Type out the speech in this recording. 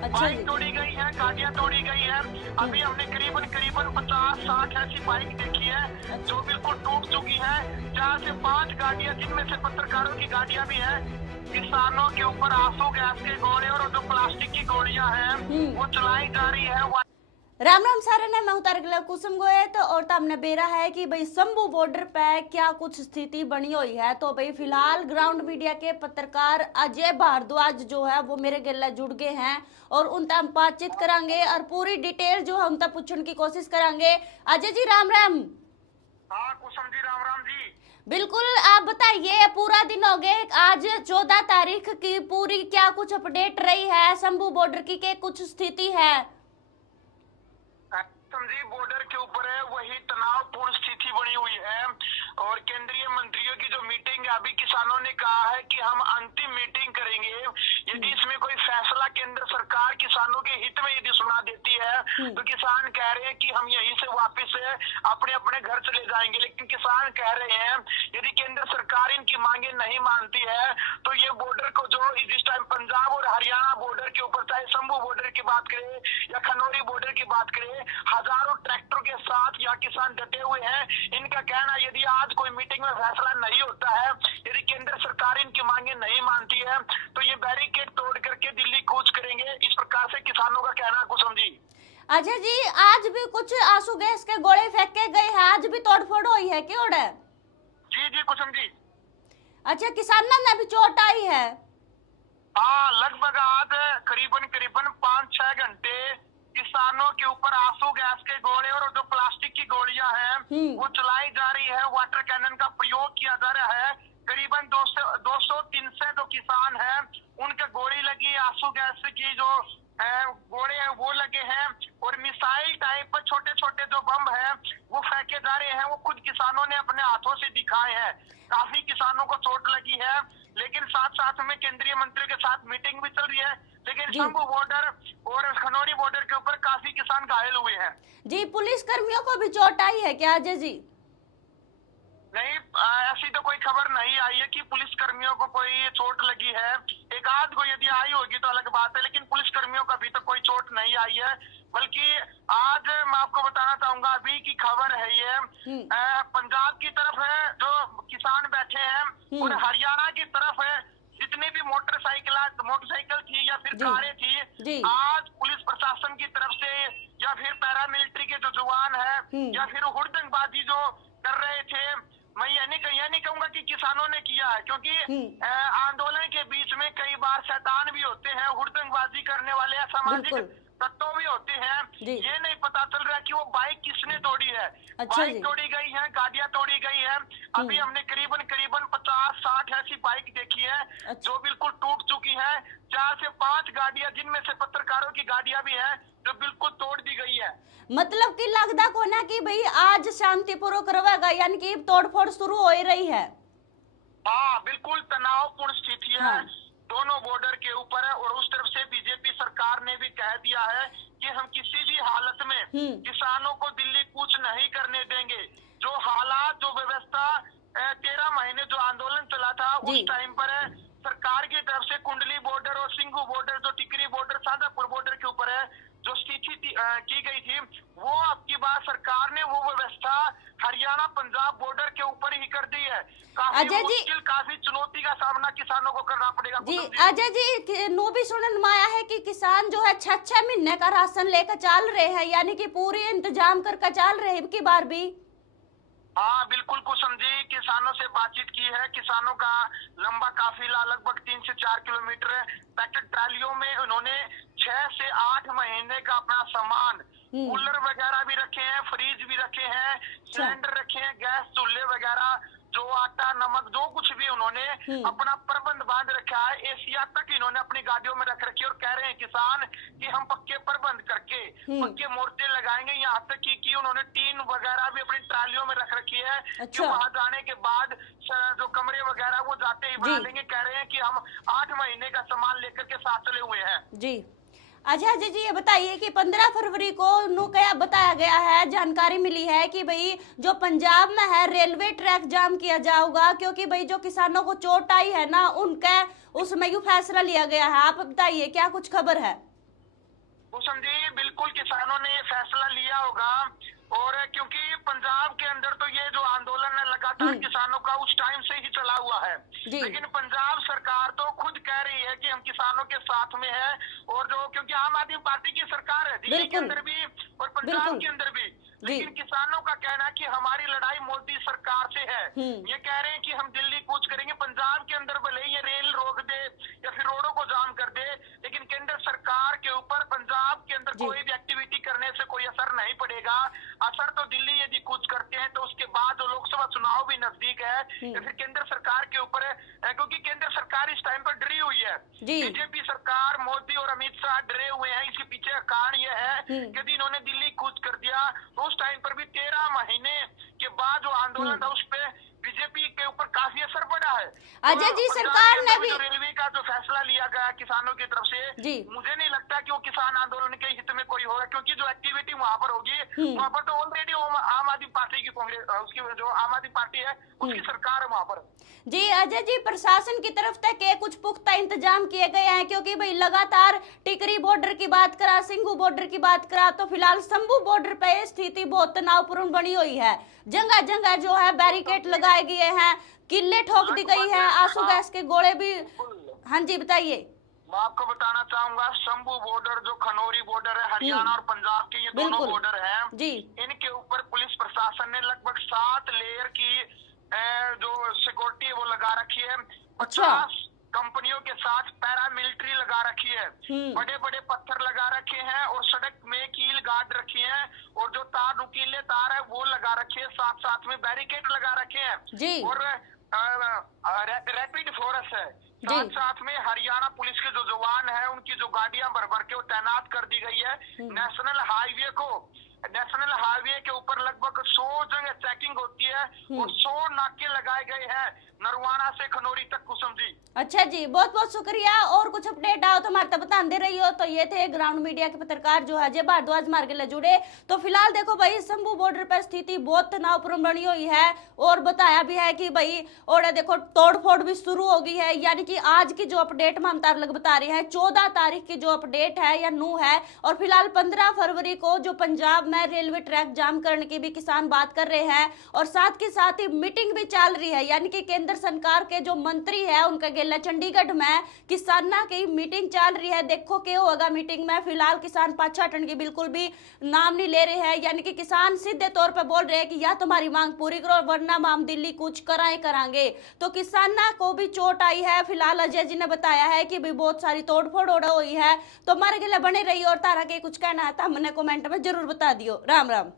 अच्छा बाइक जी। तोड़ी गई है, गाड़ियां तोड़ी गई है। अभी हमने करीबन करीबन 50-60 ऐसी बाइक देखी है अच्छा। जो बिल्कुल टूट चुकी है। 4 से 5 गाड़ियां, जिनमें से पत्रकारों की गाड़ियां भी है। किसानों के ऊपर आंसू गैस के गोले और जो प्लास्टिक की गोलियां हैं वो चलाई जा रही है। राम राम सारे ने मैं उतार कुसुम गोयत और तमने बेरा है कि भाई शंभू बॉर्डर पे क्या कुछ स्थिति बनी हुई है। तो भाई फिलहाल ग्राउंड मीडिया के पत्रकार अजय भारद्वाज जो है वो मेरे गले जुड़ गए हैं और उन तक हम बातचीत करांगे और पूरी डिटेल जो हम तक पूछने की कोशिश करांगे। अजय जी राम राम। हाँ कुसुम जी, राम राम जी। बिल्कुल, आप बताइए, पूरा दिन हो गए, आज 14 तारीख की पूरी क्या कुछ अपडेट रही है शंभू बॉर्डर की के कुछ स्थिति है। समझी बॉर्डर के ऊपर है वही तनावपूर्ण स्थिति बनी हुई है और केंद्रीय मंत्रियों की जो मीटिंग है, अभी किसानों ने कहा है कि हम अंतिम मीटिंग करेंगे। यदि इसमें कोई फैसला केंद्र सरकार किसानों के हित में यदि सुना देती है तो किसान कह रहे हैं कि हम यहीं से वापस अपने अपने घर चले जाएंगे। लेकिन किसान कह रहे हैं यदि केंद्र सरकार इनकी मांगे नहीं मानती है तो ये बॉर्डर को जो इस टाइम पंजाब और हरियाणा बॉर्डर के ऊपर, चाहे शंभू बॉर्डर की बात करें या खनौरी बॉर्डर की बात करें, हजारों ट्रैक्टरों के साथ यहाँ किसान डटे हुए हैं। इनका कहना है यदि आज कोई मीटिंग में फैसला नहीं होता है, यदि केंद्र सरकार इनकी मांगे नहीं मानती है तो ये बैरिकेड तोड़ करके दिल्ली कूच करेंगे। इस प्रकार से किसानों का कहना है कुसुम जी। अजय जी, आज भी कुछ आंसू गैस के गोले फेंके गए हैं, आज भी तोड़फोड़ हुई है क्यों? जी जी कुसुम जी। अच्छा, किसानों ने भी चोट आई है? हाँ, लगभग आज करीबन करीबन 5-6 घंटे किसानों के ऊपर आंसू गैस के गोले और जो प्लास्टिक की गोलियां हैं वो चलाई जा रही है। वाटर कैनन का प्रयोग किया जा रहा है। करीबन 200-300 जो किसान हैं उनके गोली लगी, आंसू गैस की जो गोले हैं वो लगे हैं और मिसाइल टाइप छोटे छोटे जो बम है वो फेंके जा रहे हैं। वो खुद किसानों ने अपने हाथों से दिखाए हैं। काफी किसानों को चोट लगी है, लेकिन साथ साथ में केंद्रीय मंत्री के साथ मीटिंग भी चल रही है। लेकिन शंभू बॉर्डर और खनौरी बॉर्डर के ऊपर काफी किसान घायल हुए हैं। जी, पुलिस कर्मियों को भी चोट आई है क्या अजय जी? नहीं, ऐसी तो कोई खबर नहीं आई है कि पुलिस कर्मियों को कोई चोट लगी है। एक आध को यदि आई होगी तो अलग बात है, लेकिन पुलिस कर्मियों को अभी तक कोई चोट नहीं आई है। बल्कि आज मैं आपको बताना चाहूंगा, अभी की खबर है ये, पंजाब की तरफ है जो किसान बैठे हैं और हरियाणा की तरफ है जितनी भी मोटरसाइकिल थी या फिर कारें थी, आज पुलिस प्रशासन की तरफ से या फिर पैरामिलिट्री के जो जवान है या फिर हुड़दंगबाजी जो कर रहे थे, मैं यह नहीं कहूंगा कि किसानों ने किया है, क्योंकि आंदोलन के बीच में कई बार शैतान भी होते हैं, हुड़दंगबाजी करने वाले असामाजिक तत्व भी होते हैं। ये नहीं पता चल रहा कि वो बाइक किसने तोड़ी है। अच्छा बाइक तोड़ी गई है, गाड़ियां तोड़ी गई है। अभी हमने करीबन करीबन 50-60 ऐसी बाइक देखी है जो बिल्कुल टूट चुकी है। 4 से 5 गाड़ियां, जिनमें से पत्रकारों की गाड़ियां भी है, जो बिल्कुल तोड़ दी गई है। मतलब कि लगता को ना कि भाई आज शांतिपूर्वक रहेगा, यानी कि तोड़फोड़ शुरू हो ही रही है। हाँ, बिल्कुल तनावपूर्ण स्थिति है दोनों बॉर्डर के ऊपर है। और उस तरफ से बीजेपी सरकार ने भी कह दिया है कि हम किसी भी हालत में किसानों को दिल्ली कूच नहीं करने देंगे। जो हालात, जो व्यवस्था 13 महीने जो आंदोलन चला था उस टाइम पर सरकार की तरफ से कुंडली बॉर्डर और सिंघू बॉर्डर, जो टिकरी बॉर्डर, शाजापुर बॉर्डर के ऊपर है, जो स्थिति की गई थी, वो अब की बार सरकार ने वो व्यवस्था हरियाणा पंजाब बॉर्डर के ऊपर ही कर दी है। काफी मुश्किल, काफी चुनौती का सामना किसानों को करना पड़ेगा। जी अजय जी, नो भी सुनने में आया है कि किसान जो है 6-6 महीने का राशन लेकर चल रहे हैं, यानी कि पूरी इंतजाम करके चल रहे हैं की बार भी। हाँ बिल्कुल कुसुम जी, किसानों से बातचीत की है। किसानों का लंबा काफिला लगभग 3 से 4 किलोमीटर है। पैकेट ट्रालियों में उन्होंने 6 से 8 महीने का अपना सामान, कूलर वगैरह भी रखे हैं, फ्रिज भी रखे हैं, सिलेंडर रखे हैं, गैस चूल्हे वगैरह, जो आटा नमक जो कुछ भी उन्होंने अपना प्रबंध बांध रखा है। एशिया तक इन्होंने अपनी गाड़ियों में रख रखी है और कह रहे हैं किसान कि हम पक्के प्रबंध करके पक्के मोर्चे लगाएंगे। यहाँ तक कि उन्होंने टीन वगैरह भी अपनी ट्रालियों में रख रखी है कि वहां जाने के बाद जो कमरे वगैरह वो जाते ही बना लेंगे। कह रहे हैं कि हम 8 महीने का सामान लेकर के साथ चले हुए हैं। जी अच्छा अजय जी, ये बताइए कि 15 फरवरी को क्या बताया गया है, जानकारी मिली है कि भाई जो पंजाब में है रेलवे ट्रैक जाम किया जाएगा, क्योंकि भाई जो किसानों को चोट आई है ना उनका उसमें यू फैसला लिया गया है। आप बताइए क्या कुछ खबर है? कुसुम जी, बिल्कुल किसानों ने ये फैसला लिया होगा। और क्योंकि पंजाब के अंदर तो ये जो आंदोलन है लगातार किसानों का उस टाइम से ही चला हुआ है, जी लेकिन पंजाब सरकार तो खुद कह रही है कि हम किसानों के साथ में है। और जो क्योंकि आम आदमी पार्टी की सरकार है दिल्ली के बिल्कुल अंदर भी और पंजाब बिल्कुल के अंदर भी, जी लेकिन किसानों का कहना है कि हमारी लड़ाई मोदी सरकार से है। ये कह रहे हैं कि हम दिल्ली कूच करेंगे, पंजाब के अंदर भले ही ये रेल रोक दे या फिर रोडों को जाम कर दे, लेकिन केंद्र सरकार के ऊपर पंजाब के अंदर जी कोई भी एक्टिविटी करने से कोई असर नहीं पड़ेगा। असर तो दिल्ली यदि कूच करते हैं तो उसके बाद जो लोकसभा चुनाव भी नजदीक है या फिर केंद्र सरकार के ऊपर है, क्योंकि केंद्र सरकार इस टाइम पर डरी हुई है। जी बीजेपी सरकार, मोदी और अमित शाह डरे हुए हैं। इसके पीछे का कारण यह है कि यदि इन्होंने दिल्ली कूच कर दिया तो उस टाइम पर भी 13 महीने के बाद जो आंदोलन था उस पे बीजेपी के ऊपर काफी असर पड़ा है। अजय जी, पंजाब सरकार के ने अंदर भी जो रेलवे का जो फैसला लिया गया किसानों की तरफ से, जी मुझे नहीं लगता कि वो किसान आंदोलन के हित में कोई होगा, क्योंकि जो एक्टिविटी वहां पर होगी वहां पर तो ऑलरेडी आम आदमी पार्टी की कांग्रेस, उसकी जो आम आदमी पार्टी है उसकी सरकार है वहां पर। जी अजय जी, प्रशासन की तरफ तक के कुछ पुख्ता इंतजाम किए गए हैं? क्योंकि भाई लगातार टिकरी बॉर्डर की बात करा, सिंघू बॉर्डर की बात करा, तो फिलहाल शंभू बॉर्डर पे स्थिति बहुत तनावपूर्ण बनी हुई है। जगह जगह जो है बैरिकेड लगाए गए हैं, किले ठोक दी गई है, आंसू गैस के गोले भी। हाँ जी बताइए। मैं आपको बताना चाहूंगा, शंभू बॉर्डर जो खनौरी बॉर्डर है हरियाणा और पंजाब के, ये दोनों बिल्कुल बॉर्डर हैं, जी इनके ऊपर पुलिस प्रशासन ने लगभग 7 लेयर की जो सिक्योरिटी है वो लगा रखी है। अच्छा 50 कंपनियों के साथ पैरामिलिट्री लगा रखी है, बड़े बड़े पत्थर लगा रखे हैं और सड़क में कील गार्ड रखी है, और जो तार नुकीले तार है वो लगा रखे हैं, साथ साथ में बैरिकेड लगा रखे हैं जी और रैपिड फोर्स है। साथ साथ में हरियाणा पुलिस के जो जवान है उनकी जो गाड़ियां भर भर के वो तैनात कर दी गई है। नेशनल हाईवे के ऊपर लगभग 100 जगह चेकिंग होती है और 100 नाके लगाए गए हैं नरवाना से खनौरी तक। कुसुम जी, अच्छा जी, बहुत बहुत शुक्रिया। और कुछ अपडेट आओ तो हमारे तक बता दे रही हो। तो ये थे ग्राउंड मीडिया के पत्रकार जो अजय भारद्वाज मार्ग ले जुड़े। तो फिलहाल देखो भाई, शंभू बॉर्डर पर स्थिति बहुत तनावपूर्ण बनी हुई है और बताया भी है कि भाई और देखो तोड़फोड़ भी शुरू हो गई है। यानी कि आज की जो अपडेट ममता अलग बता रही है, 14 तारीख की जो अपडेट है या नू है, और फिलहाल 15 फरवरी को जो पंजाब में रेलवे ट्रैक जाम करने की भी किसान बात कर रहे हैं, और साथ के साथ ही मीटिंग भी चल रही है। यानी कि केंद्र सरकार के जो मंत्री है उनका गेला चंडीगढ़ में किसाना की मीटिंग चल रही है। देखो क्या होगा मीटिंग में। फिलहाल किसान पाछा हटने की बिल्कुल भी नाम नहीं ले रहे हैं। यानी कि किसान सीधे तौर पर बोल रहे हैं कि या तुम्हारी मांग पूरी करो वरना हम दिल्ली कुछ कराएंगे। तो किसाना को भी चोट आई है। फिलहाल अजय जी ने बताया है कि भी बहुत सारी तोड़फोड़ हो रही है। तो हमारे गिले बने रही और तारा के कुछ कहना है तो हमने कमेंट में जरूर बता दियो। राम राम।